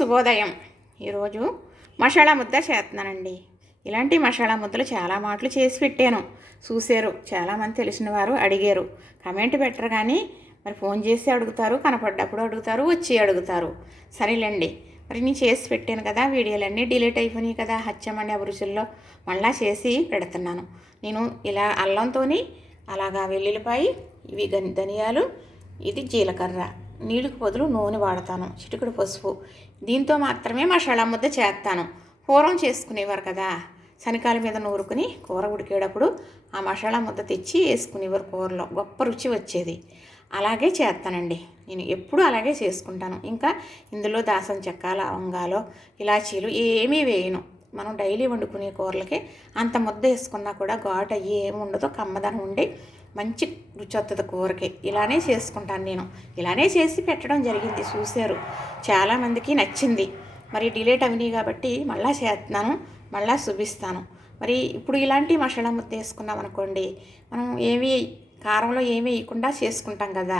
శుభోదయం. ఈరోజు మసాలా ముద్ద చేస్తున్నానండి. ఇలాంటి మసాలా ముద్దలు చాలా మాటలు చేసి పెట్టాను, చూశారు. చాలామంది తెలిసిన వారు అడిగారు, కమెంట్ పెట్టరు కానీ మరి ఫోన్ చేసి అడుగుతారు, కనపడ్డప్పుడు అడుగుతారు, వచ్చి అడుగుతారు. సరేలేండి, మరి నేను చేసి పెట్టాను కదా, వీడియోలన్నీ డిలీట్ అయిపోయినాయి కదా, హచ్చమని అభిరుచుల్లో మళ్ళా చేసి పెడుతున్నాను. నేను ఇలా అల్లంతో అలాగా వెల్లుల్లిపాయ, ఇవి ధనియాలు, ఇది జీలకర్ర, నీళ్ళకు బదులు నూనె వాడతాను, చిటికెడు పసుపు. దీంతో మాత్రమే మసాలా ముద్ద చేస్తాను. పూర్వం చేసుకునేవారు కదా, శనకాల మీద నూరుకుని కూర ఉడికేటప్పుడు ఆ మసాలా ముద్ద తెచ్చి వేసుకునేవారు కూరలో, గొప్ప రుచి వచ్చేది. అలాగే చేస్తానండి, నేను ఎప్పుడూ అలాగే చేసుకుంటాను. ఇంకా ఇందులో దాసం చెక్క, లవంగాలు, ఇలాచీలు ఏమీ వేయను. మనం డైలీ వండుకునే కూరలకి అంత ముద్ద వేసుకున్నా కూడా ఘాటు అయ్యి ఏమి ఉండదో, కమ్మదనం ఉండి మంచి రుచి వస్తుంది కూరకి. ఇలానే చేసుకుంటాను నేను, ఇలానే చేసి పెట్టడం జరిగింది, చూశారు. చాలామందికి నచ్చింది. మరి డిలేట్ అవినాయి కాబట్టి మళ్ళీ చేస్తున్నాను, మళ్ళీ చూపిస్తాను. మరి ఇప్పుడు ఇలాంటి మసాలా ముద్ద వేసుకున్నాం అనుకోండి, మనం ఏమీ కారంలో ఏమీ వేయకుండా చేసుకుంటాం కదా,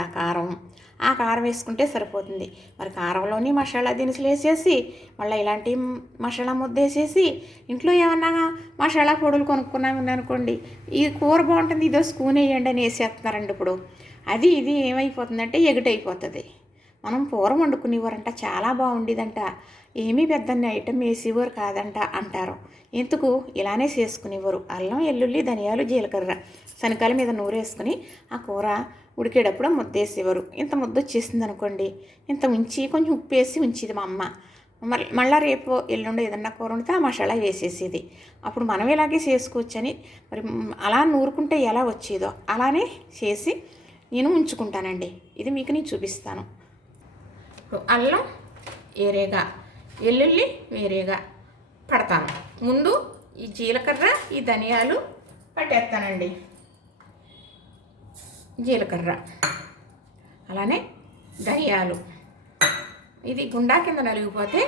ఆ కారం వేసుకుంటే సరిపోతుంది. మరి కారంలోని మసాలా దినుసులు వేసేసి మళ్ళీ ఇలాంటి మసాలా ముద్ద వేసేసి ఇంట్లో ఏమన్నా మసాలా పొడులు కొనుక్కున్నామని అనుకోండి, ఈ కూర బాగుంటుంది, ఇదో స్పూన్ వేయండి అని వేసేస్తున్నారండి. ఇప్పుడు ఇది ఏమైపోతుందంటే ఎగుటైపోతుంది. మనం పూర్వం వండుకునేవారంట, చాలా బాగుండేదంట, ఏమీ పెద్దని ఐటెం వేసేవారు కాదంట అంటారు. ఎందుకు ఇలానే చేసుకునేవారు. అల్లం, వెల్లుల్లి, ధనియాలు, జీలకర్ర శనకాల మీద నూరేసుకుని ఆ కూర ఉడికేటప్పుడు ముద్దేసేవారు. ఇంత ముద్ద వచ్చేసింది అనుకోండి, ఇంత ఉంచి కొంచెం ఉప్పు వేసి ఉంచేది మా అమ్మ. మళ్ళీ రేపు ఎల్లుండి ఏదన్నా కూర ఉంటే ఆ మసాలా వేసేసేది. అప్పుడు మనం ఇలాగే చేసుకోవచ్చని, మరి అలా నూరుకుంటే ఎలా వచ్చేదో అలానే చేసి నేను ఉంచుకుంటానండి. ఇది మీకు నేను చూపిస్తాను. అల్లం వేరేగా, వెల్లుల్లి వేరేగా పడతాను. ముందు ఈ జీలకర్ర, ఈ ధనియాలు పట్టేస్తానండి. జీలకర్ర, అలానే ధనియాలు, ఇది గుండా కింద నలిగిపోతే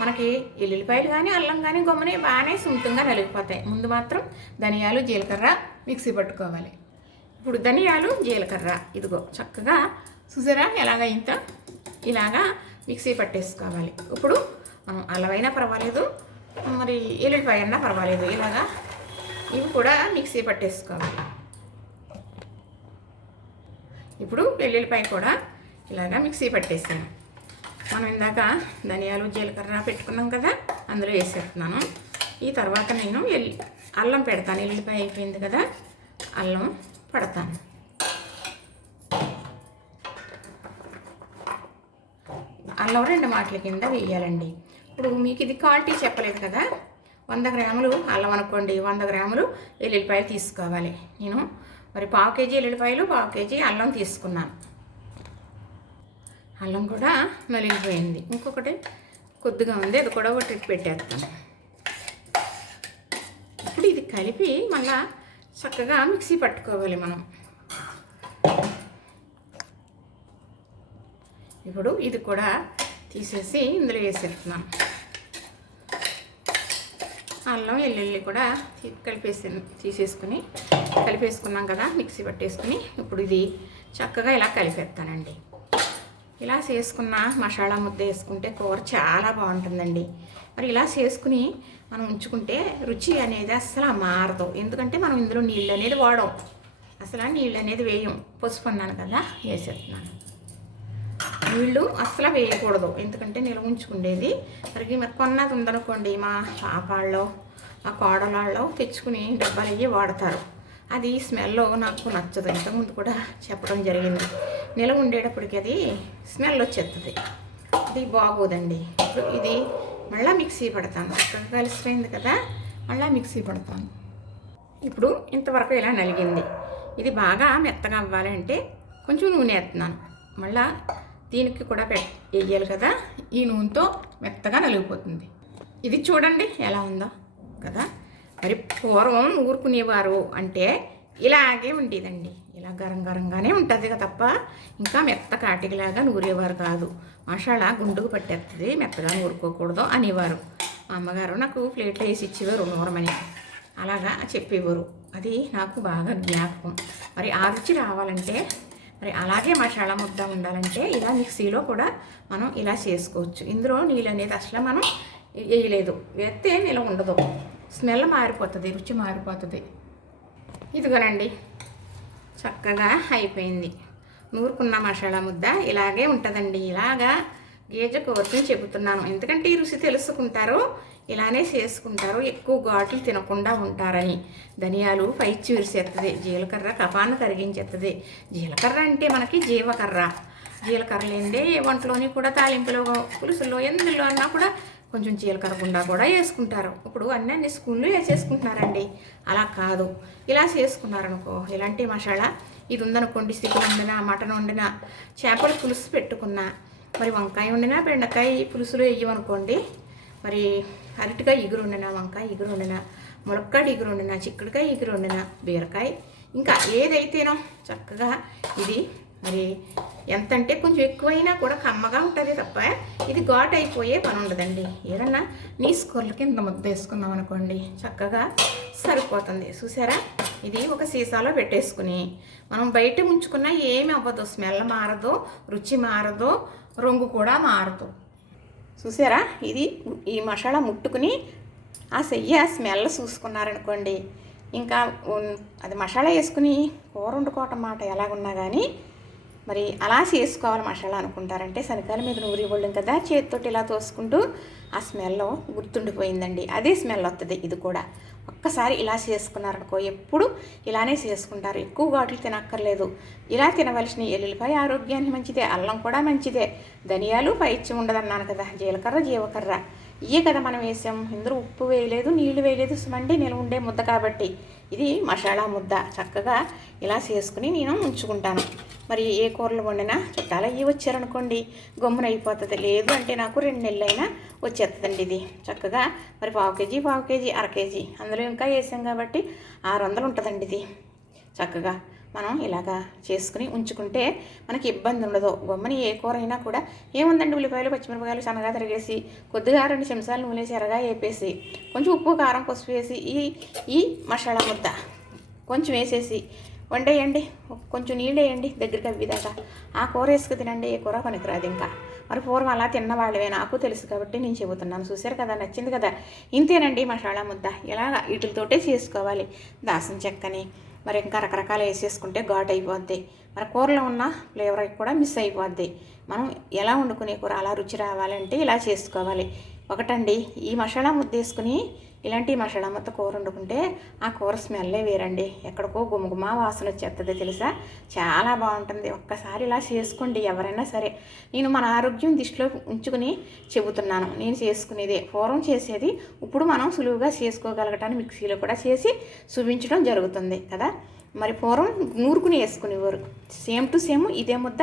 మనకి ఎల్లుల్లిపాయలు కానీ అల్లం కానీ గమ్ముని బాగానే సున్నితంగా నలిగిపోతాయి. ముందు మాత్రం ధనియాలు, జీలకర్ర మిక్సీ పట్టుకోవాలి. ఇప్పుడు ధనియాలు, జీలకర్ర ఇదిగో చక్కగా చూసారా ఎలాగ ఇంత ఇలాగా మిక్సీ పట్టేసుకోవాలి. ఇప్పుడు మనం అల్లమైనా పర్వాలేదు, మరి ఎల్లుల్లిపాయ అయినా పర్వాలేదు, ఇలాగా ఇవి కూడా మిక్సీ పట్టేసుకోవాలి. ఇప్పుడు వెల్లుల్లిపాయ కూడా ఇలాగా మిక్సీ పట్టేసాను. మనం ఇందాక ధనియాలు, జీలకర్ర పెట్టుకున్నాం కదా, అందులో వేసేస్తున్నాను. ఈ తర్వాత నేను అల్లం పెడతాను. ఎల్లుల్లిపాయ అయిపోయింది కదా, అల్లం పడతాను. అల్లం 2 మాటల కింద వేయాలండి. ఇప్పుడు మీకు ఇది క్వాలిటీ చెప్పలేదు కదా, 100 గ్రాములు అల్లం అనుకోండి, 100 గ్రాములు ఎల్లుల్లిపాయలు తీసుకోవాలి. నేను మరి 1/2 కేజీ ఎల్లుల్లిపాయలు, 1/2 కేజీ అల్లం తీసుకున్నాను. అల్లం కూడా నలిగిపోయింది. ఇంకొకటి కొద్దిగా ఉంది, అది కూడా ఒక ట్రిప్ పెట్టేస్తాను. ఇప్పుడు ఇది కలిపి మళ్ళా చక్కగా మిక్సీ పట్టుకోవాలి మనం. ఇప్పుడు ఇది కూడా తీసేసి ఇందులో వేసేస్తున్నాం. అల్లం, వెల్లుల్లి కూడా కలిపేసుకున్నాం కదా, మిక్సీ పట్టేసుకుని ఇప్పుడు ఇది చక్కగా ఇలా కలిపేస్తానండి. ఇలా చేసుకున్న మసాలా ముద్ద వేసుకుంటే కూర చాలా బాగుంటుందండి. మరి ఇలా చేసుకుని మనం ఉంచుకుంటే రుచి అనేది అస్సలు మారదు. ఎందుకంటే మనం ఇందులో నీళ్ళు అనేది వాడం, అసలు నీళ్ళు అనేది వేయం. పసుపు అన్నాను కదా, వేసేస్తున్నాను. నీళ్ళు అస్సలు వేయకూడదు, ఎందుకంటే నిల్వ ఉంచుకునేది. మరి కొన్నది ఉందనుకోండి, మా పాపాల్లో, మా కోడలాల్లో తెచ్చుకుని డబ్బాలు అయ్యి వాడతారు. అది స్మెల్ నాకు నచ్చదు. ఇంతకుముందు కూడా చెప్పడం జరిగింది, నిల్వ ఉండేటప్పటికి అది స్మెల్ వచ్చేస్తుంది, అది బాగోదండి. ఇది మళ్ళీ మిక్సీ పడతాను. చక్కగా కలిసిపోయింది కదా, మళ్ళీ మిక్సీ పడతాను. ఇప్పుడు ఇంతవరకు ఇలా నలిగింది. ఇది బాగా మెత్తగా అవ్వాలంటే కొంచెం నూనె వేస్తున్నాను. మళ్ళీ దీనికి కూడా వేయాలి కదా, ఈ నూనెతో మెత్తగా నలిగిపోతుంది. ఇది చూడండి ఎలా ఉందో కదా. మరి పూర్వం ఊరుకునేవారు అంటే ఇలాగే ఉండేదండి, ఇలా గరం గరంగానే ఉంటుంది కదా, తప్ప ఇంకా మెత్త కాటికిలాగా నూరేవారు కాదు. మసాలా గుండుకు పట్టేస్తుంది, మెత్తగా నూరుకోకూడదు అనేవారు. మా అమ్మగారు నాకు ప్లేట్లో వేసి ఇచ్చేవారు నూరమని, అలాగా చెప్పేవారు. అది నాకు బాగా జ్ఞాపకం. మరి ఆ రుచి రావాలంటే మరి అలాగే మసాలా ముద్ద ఉండాలంటే ఇలా మిక్సీలో కూడా మనం ఇలా చేసుకోవచ్చు. ఇందులో నీళ్ళు అనేది అసలు మనం వేయలేదు, వేస్తే నిలవ ఉండదు, స్మెల్ మారిపోతుంది, రుచి మారిపోతుంది. ఇదిగోనండి చక్కగా అయిపోయింది. నూరుకున్న మసాలా ముద్ద ఇలాగే ఉంటుందండి. ఇలాగా గేజ కోరుకుని చెబుతున్నాను, ఎందుకంటే ఈ రుచి తెలుసుకుంటారు, ఇలానే చేసుకుంటారు, ఎక్కువ ఘాట్లు తినకుండా ఉంటారని. ధనియాలు పైచి విరిసేస్తుంది, జీలకర్ర కఫాన్ని కరిగించేస్తుంది. జీలకర్ర అంటే మనకి జీవకర్ర. జీలకర్ర లేదే ఏ వంటలోని కూడా తాలింపులో పులుసుల్లో ఎందులో అన్నా కూడా కొంచెం జీలకర్ర గుండా కూడా వేసుకుంటారు. ఇప్పుడు అన్ని స్పూన్లు వేసేసుకుంటున్నారండి. అలా కాదు, ఇలా చేసుకున్నారనుకో, ఇలాంటి మసాలా ఇది ఉందనుకోండి, చికెన్ వండినా, మటన్ వండినా, చేపల పులుసు పెట్టుకున్నా, మరి వంకాయ వండినా, బెండకాయ పులుసులు వేయమనుకోండి, మరి అరటికాయ ఇగురు వండినా, వంకాయ ఇగురు వండినా, ములక్కాయ ఇగురు వండినా, చిక్కుడుకాయ ఇగురు వండినా, బీరకాయ ఇంకా ఏదైతేనో చక్కగా ఇది మరి ఎంత అంటే కొంచెం ఎక్కువైనా కూడా కమ్మగా ఉంటుంది తప్ప ఇది ఘాట్ అయిపోయే పని ఉండదండి. ఏదన్నా నీసుకూరలకి ఇంత ముద్ద వేసుకున్నాం అనుకోండి, చక్కగా సరిపోతుంది. చూసారా, ఇది ఒక సీసాలో పెట్టేసుకుని మనం బయట ఉంచుకున్నా ఏమి అవ్వదు, స్మెల్ మారదు, రుచి మారదు, రంగు కూడా మారదు. చూసారా, ఇది ఈ మసాలా ముట్టుకుని ఆ స్మెల్ చూసుకున్నారనుకోండి, ఇంకా అది మసాలా వేసుకుని కూర వండుకోవటం మాట ఎలాగున్నా కానీ మరి అలా చేసుకోవాలి మసాలా అనుకుంటారంటే శనగకాయల మీద నూరి ఇవ్వడం కదా, చేతితోటి ఇలా తోసుకుంటూ ఆ స్మెల్ గుర్తుండిపోయిందండి. అదే స్మెల్ వస్తుంది. ఇది కూడా ఒక్కసారి ఇలా చేసుకున్నారనుకో, ఎప్పుడు ఇలానే చేసుకుంటారు. ఎక్కువ ఘాట్లు తినక్కర్లేదు. ఇలా తినవలసిన ఎల్లుల్లిపాయ ఆరోగ్యానికి మంచిదే, అల్లం కూడా మంచిదే, ధనియాలు పైచ్యం ఉండదన్నాను కదా, జీలకర్ర జీవకర్ర ఇవే కదా మనం వేసాం. ఇందులో ఉప్పు వేయలేదు, నీళ్లు వేయలేదు, సుమండి నిల్వ ఉండే ముద్ద కాబట్టి ఇది మసాలా ముద్ద. చక్కగా ఇలా చేసుకుని నేను ఉంచుకుంటాను. మరి ఏ కూరలు వండినా చుట్టాలు అయ్యి వచ్చారనుకోండి, గమ్మున అయిపోతుంది. లేదు అంటే నాకు 2 నెలలైనా వచ్చేస్తుందండి ఇది. చక్కగా మరి పావు కేజీ అర కేజీ అందులో ఇంకా వేసాం కాబట్టి 600 ఉంటుందండి ఇది. చక్కగా మనం ఇలాగా చేసుకుని ఉంచుకుంటే మనకి ఇబ్బంది ఉండదు. గమ్మని ఏ కూర అయినా కూడా ఏముందండి, ఉల్లిపాయలు పచ్చిమిరపకాయలు సన్నగా తరిగేసి కొద్దిగా 2 చెంచాలు నూనెసి ఎరగా వేపేసి కొంచెం ఉప్పు కారం పసుపు వేసి ఈ మసాలా ముద్ద కొంచెం వేసేసి వండేయండి, కొంచెం నీళ్ళు వేయండి దగ్గరికి అవ్విదాకా, ఆ కూర వేసుకు తినండి. ఏ కూర పనికిరాదు. ఇంకా మరి పూర్వం అలా తిన్నవాళ్ళవే, నాకు తెలుసు కాబట్టి నేను చెబుతున్నాను. చూశారు కదా, నచ్చింది కదా. ఇంతేనండి మసాలా ముద్ద. ఇలా వీటితోటే చేసుకోవాలి. దాసం చెక్కని మరి ఇంకా రకరకాలు వేసేసుకుంటే ఘాట్ అయిపోద్ది, మరి కూరలో ఉన్న ఫ్లేవర్ కూడా మిస్ అయిపోద్ది. మనం ఎలా వండుకునే కూర అలా రుచి రావాలంటే ఇలా చేసుకోవాలి. ఒకటండి, ఈ మసాలా ముద్ద వేసుకుని ఇలాంటి మసాలా ముద్ద కూర వండుకుంటే ఆ కూర స్మెల్లే వేరండి, ఎక్కడికో గుమగుమా వాసన వచ్చేస్తుంది తెలుసా, చాలా బాగుంటుంది. ఒక్కసారి ఇలా చేసుకోండి ఎవరైనా సరే. నేను మన ఆరోగ్యం దృష్టిలో ఉంచుకుని చెబుతున్నాను. నేను చేసుకునేదే, పూర్వం చేసేది ఇప్పుడు మనం సులువుగా చేసుకోగలగటాన్ని మిక్సీలో కూడా చేసి చూపించడం జరుగుతుంది కదా. మరి పూర్వం నూరుకుని వేసుకునేవారు, సేమ్ టు సేమ్ ఇదే ముద్ద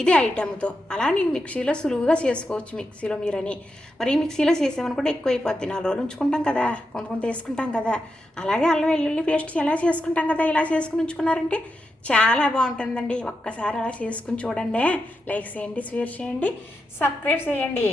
ఇదే ఐటమ్తో. అలా నేను మిక్సీలో సులువుగా చేసుకోవచ్చు మిక్సీలో మీరని. మరి మిక్సీలో చేసామనుకుంటే ఎక్కువ అయిపోద్ది, 4 రోజులు ఉంచుకుంటాం కదా, కొంత వేసుకుంటాం కదా. అలాగే అల్లం వెల్లుల్లి పేస్ట్ ఎలా చేసుకుంటాం కదా, ఇలా చేసుకుని ఉంచుకున్నారంటే చాలా బాగుంటుందండి. ఒక్కసారి అలా చేసుకుని చూడండి. లైక్ చేయండి, షేర్ చేయండి, సబ్స్క్రైబ్ చేయండి.